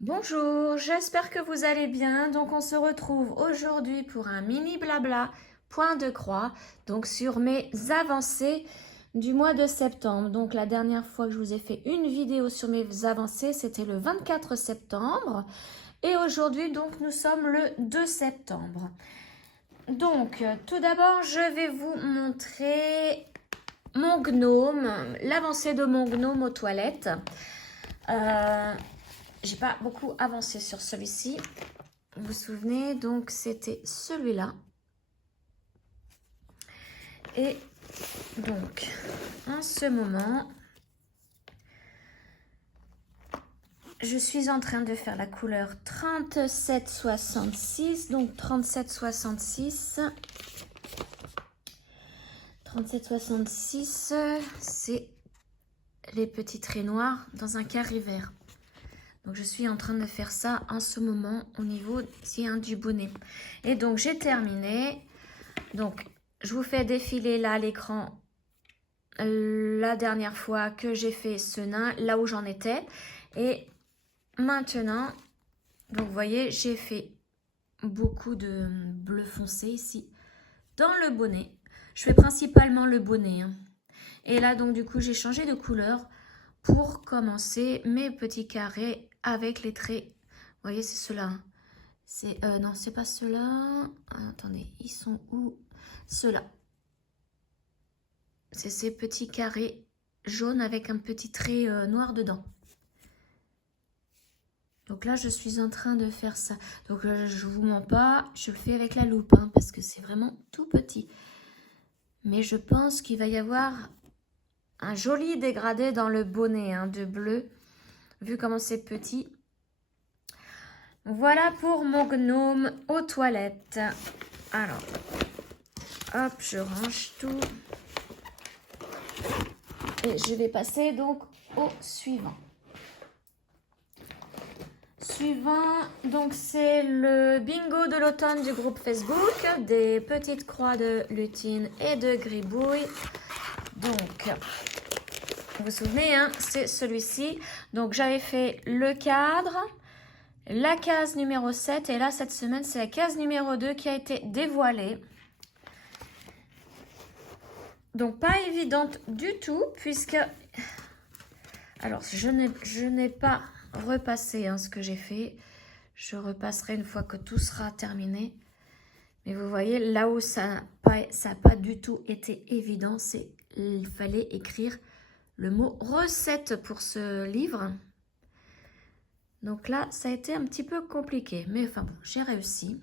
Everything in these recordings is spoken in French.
Bonjour, j'espère que vous allez bien. Donc on se retrouve aujourd'hui pour un mini blabla point de croix, donc sur mes avancées du mois de septembre. Donc la dernière fois que je vous ai fait une vidéo sur mes avancées, c'était le 24 septembre. Et aujourd'hui, donc nous sommes le 2 septembre. Donc tout d'abord, je vais vous montrer mon gnome, l'avancée de mon gnome aux toilettes. J'ai pas beaucoup avancé sur celui-ci. Vous vous souvenez, donc c'était celui-là. Et donc, en ce moment, je suis en train de faire la couleur 3766. Donc 3766. 3766, c'est les petits traits noirs dans un carré vert. Donc je suis en train de faire ça en ce moment au niveau du bonnet. Et donc j'ai terminé. Donc je vous fais défiler là à l'écran la dernière fois que j'ai fait ce nain, là où j'en étais. Et maintenant, donc vous voyez, j'ai fait beaucoup de bleu foncé ici dans le bonnet. Je fais principalement le bonnet. Et là donc du coup j'ai changé de couleur pour commencer mes petits carrés avec les traits. Vous voyez, c'est ceux-là. Non, c'est pas ceux-là. Attendez, ils sont où? Ceux-là. C'est ces petits carrés jaunes avec un petit trait noir dedans. Donc là, je suis en train de faire ça. Donc je vous mens pas, je le fais avec la loupe parce que c'est vraiment tout petit. Mais je pense qu'il va y avoir un joli dégradé dans le bonnet de bleu, vu comment c'est petit. Voilà pour mon gnome aux toilettes. Alors, hop, je range tout. Et je vais passer donc au suivant. Suivant, donc c'est le bingo de l'automne du groupe Facebook, des petites croix de lutine et de gribouille. Donc, vous vous souvenez, c'est celui-ci. Donc, j'avais fait le cadre, la case numéro 7 et là, cette semaine, c'est la case numéro 2 qui a été dévoilée. Donc, pas évidente du tout, puisque... Alors, je n'ai pas repassé ce que j'ai fait. Je repasserai une fois que tout sera terminé. Mais vous voyez, là où ça n'a pas du tout été évident, c'est qu'il fallait écrire le mot recette pour ce livre. Donc là, ça a été un petit peu compliqué. Mais enfin bon, j'ai réussi.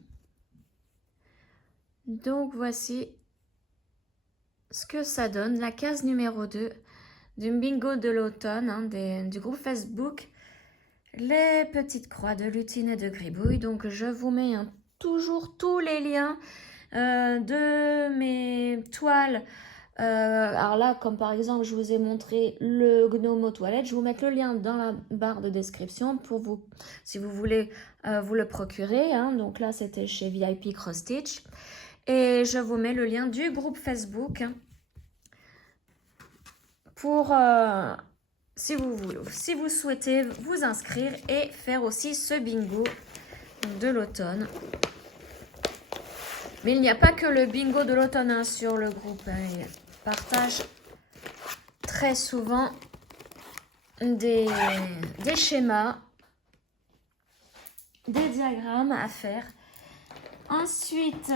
Donc voici ce que ça donne. La case numéro 2 du bingo de l'automne du groupe Facebook. Les petites croix de lutine et de gribouille. Donc je vous mets toujours tous les liens de mes toiles. Alors là, comme par exemple, je vous ai montré le gnome aux toilettes, je vais vous mettre le lien dans la barre de description pour vous, si vous voulez vous le procurer. Donc là, c'était chez VIP Cross Stitch. Et je vous mets le lien du groupe Facebook pour... si vous souhaitez vous inscrire et faire aussi ce bingo de l'automne. Mais il n'y a pas que le bingo de l'automne sur le groupe. Il partage très souvent des schémas, des diagrammes à faire. Ensuite,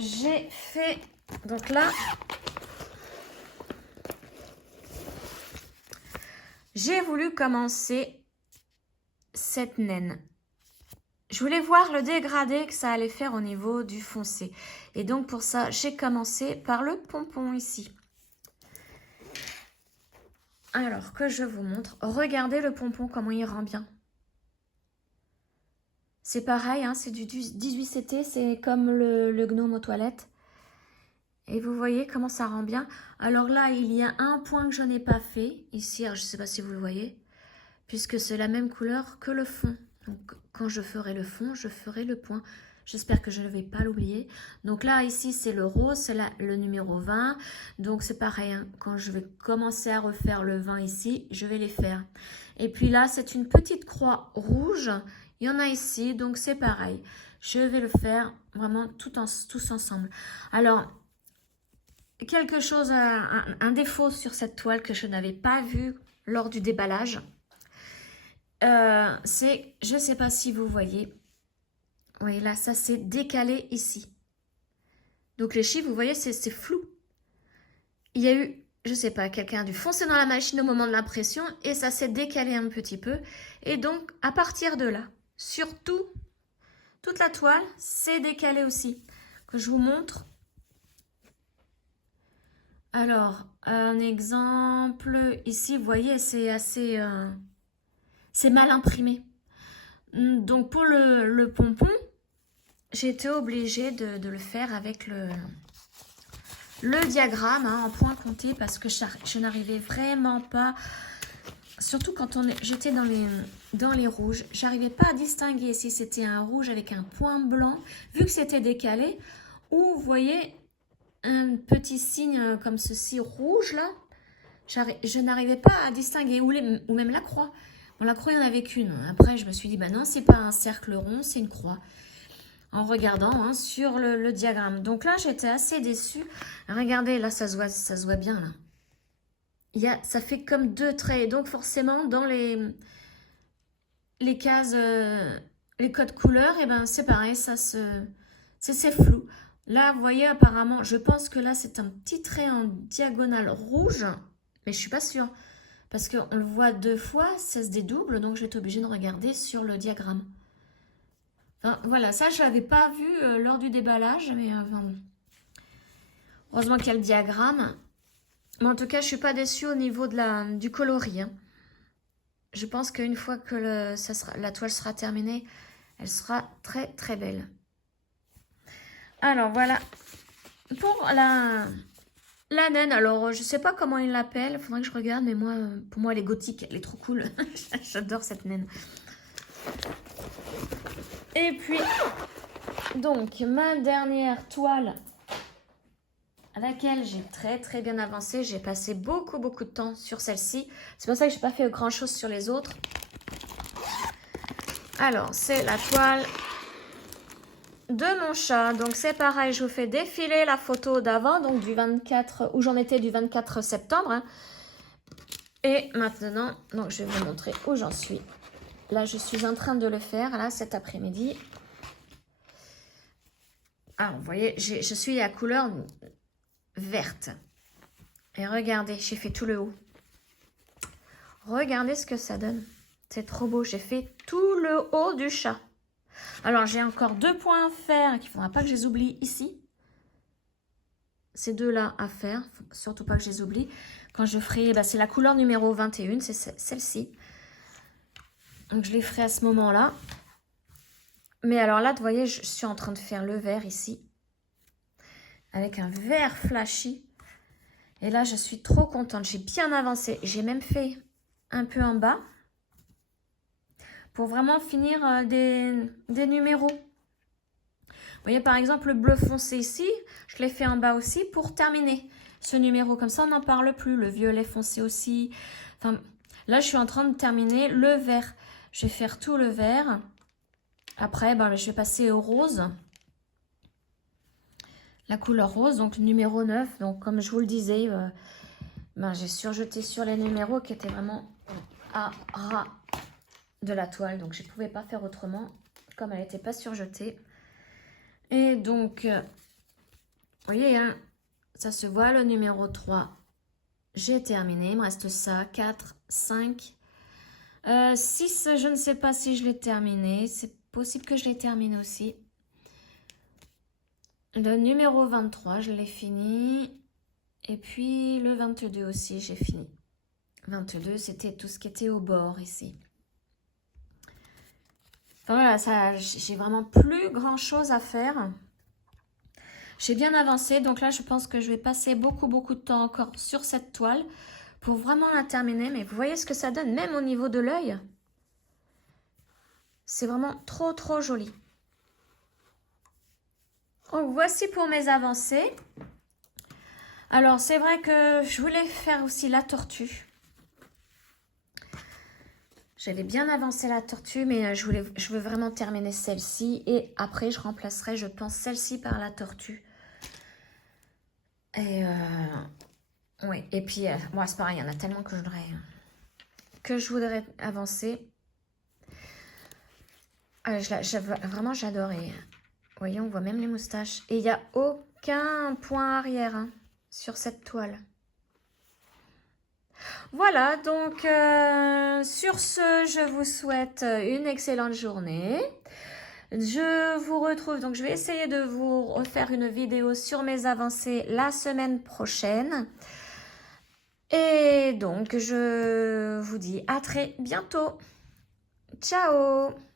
j'ai fait... Donc là... J'ai voulu commencer cette naine. Je voulais voir le dégradé que ça allait faire au niveau du foncé. Et donc pour ça, j'ai commencé par le pompon ici. Alors que je vous montre, regardez le pompon, comment il rend bien. C'est pareil, c'est du 18CT, c'est comme le gnome aux toilettes. Et vous voyez comment ça rend bien. Alors là, il y a un point que je n'ai pas fait, ici, alors je ne sais pas si vous le voyez, puisque c'est la même couleur que le fond. Donc quand je ferai le fond, je ferai le point. J'espère que je ne vais pas l'oublier. Donc là, ici, c'est le rose, c'est le numéro 20. Donc c'est pareil, hein, quand je vais commencer à refaire le 20 ici, je vais les faire. Et puis là, c'est une petite croix rouge. Il y en a ici, donc c'est pareil. Je vais le faire vraiment tous ensemble. Alors, quelque chose, un défaut sur cette toile que je n'avais pas vu lors du déballage, c'est, je ne sais pas si vous voyez, oui là ça s'est décalé ici. Donc les chiffres, vous voyez, c'est flou. Il y a eu, je ne sais pas, quelqu'un a dû foncer dans la machine au moment de l'impression et ça s'est décalé un petit peu. Et donc à partir de là, surtout, toute la toile s'est décalée aussi. Que je vous montre. Alors, un exemple, ici, vous voyez, c'est assez... c'est mal imprimé. Donc, pour le pompon, j'ai été obligée de le faire avec le diagramme hein, en point compté parce que je n'arrivais vraiment pas... Surtout quand j'étais dans les rouges, j'arrivais pas à distinguer si c'était un rouge avec un point blanc, vu que c'était décalé, ou vous voyez... un petit signe comme ceci rouge là, je n'arrivais pas à distinguer, ou même la croix. Bon, la croix, il n'y en avait qu'une. Après, je me suis dit, bah non, c'est pas un cercle rond, c'est une croix. En regardant hein, sur le diagramme. Donc là, j'étais assez déçue. Regardez, là, ça se voit bien là. Ça fait comme deux traits. Et donc, forcément, dans les cases, les codes couleurs, et ben c'est pareil, c'est flou. Là, vous voyez, apparemment, je pense que là, c'est un petit trait en diagonale rouge, mais je suis pas sûre. Parce qu'on le voit deux fois, ça se dédouble, donc je vais être obligée de regarder sur le diagramme. Enfin, voilà, ça, je l'avais pas vu lors du déballage, mais enfin, bon. Heureusement qu'il y a le diagramme. Mais en tout cas, je suis pas déçue au niveau du coloris. Hein. Je pense qu'une fois que la toile sera terminée, elle sera très, très belle. Alors, voilà. Pour la naine, alors je sais pas comment ils l'appellent, il faudrait que je regarde, mais moi, pour moi elle est gothique, elle est trop cool. J'adore cette naine. Et puis, donc, ma dernière toile, à laquelle j'ai très très bien avancé, j'ai passé beaucoup de temps sur celle-ci. C'est pour ça que j'ai pas fait grand chose sur les autres. Alors, c'est la toile de mon chat, donc c'est pareil, je vous fais défiler la photo d'avant, donc du 24, où j'en étais du 24 septembre. Hein. Et maintenant, donc je vais vous montrer où j'en suis. Là, je suis en train de le faire, là, cet après-midi. Alors, vous voyez, je suis à couleur verte. Et regardez, j'ai fait tout le haut. Regardez ce que ça donne. C'est trop beau, j'ai fait tout le haut du chat. Alors, j'ai encore 2 points à faire, qu'il ne faudra pas que je les oublie ici. Ces deux-là à faire, faut surtout pas que je les oublie. Quand je ferai, bah, c'est la couleur numéro 21, c'est celle-ci. Donc, je les ferai à ce moment-là. Mais alors là, vous voyez, je suis en train de faire le vert ici. Avec un vert flashy. Et là, je suis trop contente. J'ai bien avancé. J'ai même fait un peu en bas. Pour vraiment finir des numéros. Vous voyez par exemple le bleu foncé ici, je l'ai fait en bas aussi pour terminer ce numéro. Comme ça on n'en parle plus, le violet foncé aussi. Enfin, là je suis en train de terminer le vert. Je vais faire tout le vert. Après ben, je vais passer au rose. La couleur rose, donc numéro 9. Donc comme je vous le disais, ben, j'ai surjeté sur les numéros qui étaient vraiment à ras de la toile. Donc je ne pouvais pas faire autrement comme elle n'était pas surjetée. Et donc, vous voyez, hein, ça se voit, le numéro 3, j'ai terminé. Il me reste ça, 4, 5, 6, je ne sais pas si je l'ai terminé. C'est possible que je l'ai terminé aussi. Le numéro 23, je l'ai fini. Et puis, le 22 aussi, j'ai fini. 22, c'était tout ce qui était au bord ici. Voilà, ça, j'ai vraiment plus grand chose à faire. J'ai bien avancé, donc là je pense que je vais passer beaucoup de temps encore sur cette toile pour vraiment la terminer. Mais vous voyez ce que ça donne, même au niveau de l'œil. C'est vraiment trop joli. Donc voici pour mes avancées. Alors c'est vrai que je voulais faire aussi la tortue. J'avais bien avancé la tortue, mais je veux vraiment terminer celle-ci. Et après, je remplacerai, je pense, celle-ci par la tortue. Et oui, et puis, moi, c'est pareil, il y en a tellement que je voudrais avancer. Vraiment, j'adore. Et voyez, on voit même les moustaches. Et il n'y a aucun point arrière hein, sur cette toile. Voilà, donc sur ce, je vous souhaite une excellente journée. Je vous retrouve, donc je vais essayer de vous refaire une vidéo sur mes avancées la semaine prochaine. Et donc, je vous dis à très bientôt. Ciao!